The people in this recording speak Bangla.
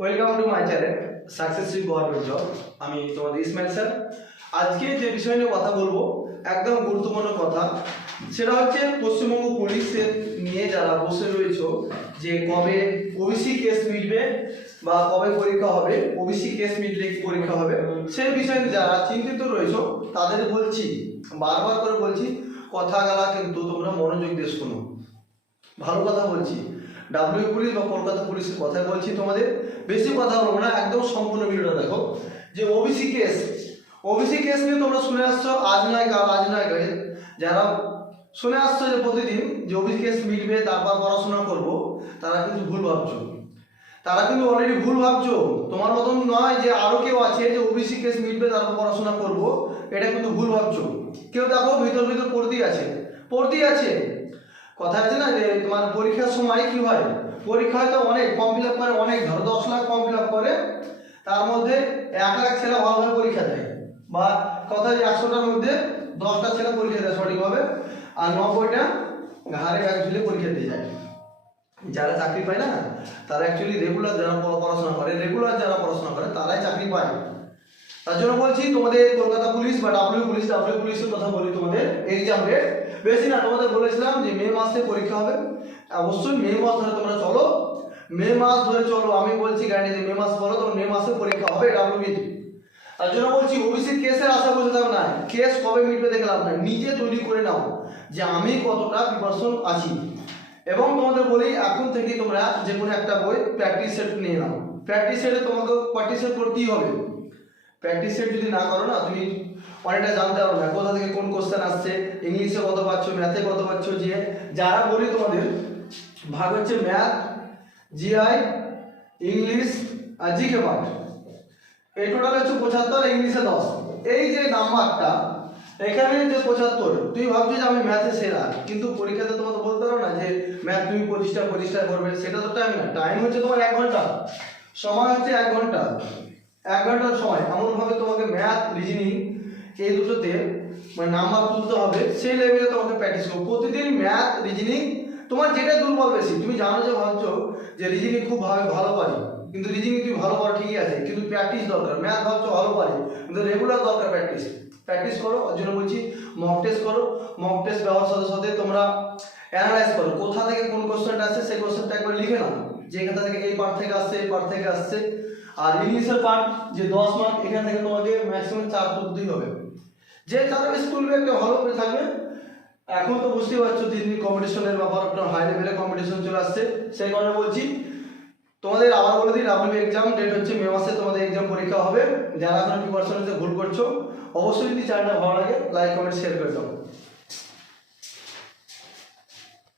Welcome to my channel successful government job. আমি তোমাদের ইসমাইল স্যার। আজকে যে বিষয় নিয়ে কথা বলবো একদম গুরুত্বপূর্ণ কথা, সেটা হচ্ছে পশ্চিমবঙ্গ পুলিশের নিয়ে যারা বসে রয়েছে যে কবে ওবিসি কেস মিটবে বা কবে পরীক্ষা হবে, ওবিসি কেস মিটলে কি পরীক্ষা হবে, সেই বিষয়ে যারা চিন্তিত রয়েছে তাদের বলছি, বারবার করে বলছি, কথাগুলা কিন্তু তোমরা মনোযোগ দিয়ে শোনো। ভালো কথা বলছি, ডাব্লিউ পুলিশ বা কলকাতা পুলিশের কথা বলছি তোমাদের, বেশি কথা বলবো না, একদম সম্পূর্ণ ভিডিওটা দেখো। যে ওবিসি কেস নিয়ে তোমরা শুনে আসছো আজ নয় কাল, যারা শুনে আসছো যে প্রতিদিন যে ওবিসি কেস মিটবে তারপর পড়াশোনা করবো, তারা কিন্তু ভুল ভাবছো, অলরেডি ভুল ভাবছো। তোমার মতন নয় যে আরো কেউ আছে যে ওবিসি কেস মিটবে তারপর পড়াশোনা করবো, এটা কিন্তু ভুল ভাবছো। কেউ দেখো ভিতর পড়তেই আছে। কথা আছে না যে তোমার পরীক্ষার সময় কি হয়, পরীক্ষা হয়তো অনেক ফর্ম ফিল আপ করে, অনেক ধরো 10 লাখ ফর্ম ফিল আপ করে, তার মধ্যে 1 লাখ ছেলে ভালোভাবে পরীক্ষা দেয়, বা কথা যে 100টার মধ্যে 10টা ছেলে পরীক্ষা দেয় সঠিকভাবে, আর 90টা ঘাড়ে ব্যাগ ঝুলে পরীক্ষা দিয়ে যায়। যারা চাকরি পায় না তারা অ্যাকচুয়ালি রেগুলার যারা পড়াশোনা করে তারাই চাকরি পায়। তার জন্য বলছি তোমাদের কলকাতা পুলিশ বা ডাব্লিউ পুলিশের কথা বলি, তোমাদের এক্সাম ডেট বেশি না, তোমাদের বলেছিলাম যে মে মাসে পরীক্ষা হবে। অবশ্যই মে মাস ধরে তোমরা চলো, আমি বলছি গ্যারান্টি যে মে মাস বলো, তোমার মে মাসে পরীক্ষা হবে ডাব্লিউ। তার জন্য বলছি ওবিসি কেসের আশা বলতে হবে না, কেস কবে মিটবে দেখে লাভ নাই, নিজে তৈরি করে নাও যে আমি কতটা প্রিপারেশন আছি। এবং তোমাদের বলি এখন থেকে তোমরা যে কোনো একটা বই প্র্যাকটিস সেট নিয়ে নাও। প্র্যাকটিস সেটে তোমাকে প্র্যাকটিস সেট করতেই হবে। প্র্যাকটিস সেট যদি না করো না, তুমি অনেকটা জানতে পারো না কোথা থেকে কোন কোশ্চেন আসছে, ইংলিশে কত পাচ্ছ, ম্যাথে কত পাচ্ছ। যে যারা বলি তোমাদের ভাগ হচ্ছে ম্যাথ, জিআই, ইংলিশ আর জিকে পার্ট, এই টোটাল হচ্ছে 75, ইংলিশে 10। এই যে নাম্বারটা এখানে যে 75, তুই ভাবছিস যে আমি ম্যাথে সেরা, কিন্তু পরীক্ষাতে তোমাকে বলতে পারো না যে ম্যাথ তুমি 25টা করবে, সেটা তো টাইম না। টাইম হচ্ছে তোমার 1 ঘন্টা, সময় হচ্ছে 1 ঘন্টা, 1 ঘন্টার সময় এমনভাবে তোমাকে ম্যাথ, রিজনিং এই দুটোতে মানে নাম্বার তুলতে হবে, সেই লেভেলে তোমাকে প্র্যাকটিস করো প্রতিদিন। ম্যাথ, রিজনিং তোমার যেটা দুর্বল বেশি, তুমি জানো যে ভাবছো যে রিজনিং খুব ভালো পারি, কিন্তু রিজনিং তুমি ভালো পারো ঠিকই আছে, কিন্তু প্র্যাকটিস দরকার। ম্যাথ ভাবছো ভালো পারি, কিন্তু রেগুলার দরকার প্র্যাকটিস করো। ওর জন্য বলছি মক টেস্ট করো। মক টেস্ট দেওয়ার সাথে সাথে তোমরা অ্যানালাইজ করো কোথা থেকে কোন কোশ্চেনটা আসছে, সেই কোশ্চেনটা একবার লিখে নাও যে এখান থেকে এই পার্ট থেকে আসছে, এই পার্ট থেকে আসছে। আর ইংলিশের পার্ট যে 10 মার্ক, এখান থেকে তোমাকে ম্যাক্সিমাম 4 তুলতেই হবে। যে যারা স্কুল একটা ভালো করে থাকবে। এখন তো বুঝতেই পারছো দিন কম্পিটিশনের ব্যাপার, একটা হাই লেভেলে কম্পিটিশন চলে আসছে, সেই কারণে বলছি তোমাদের আবার বলে দিই ডাব্লিউ এক্সাম ডেট হচ্ছে মে মাসে, তোমাদের এক্সাম পরীক্ষা হবে। যারা এখন প্রিপারেশন নিতে ভুল করছো, অবশ্যই যদি চ্যানেলটা ভালো লাগে লাইক কমেন্ট শেয়ার করে দাও।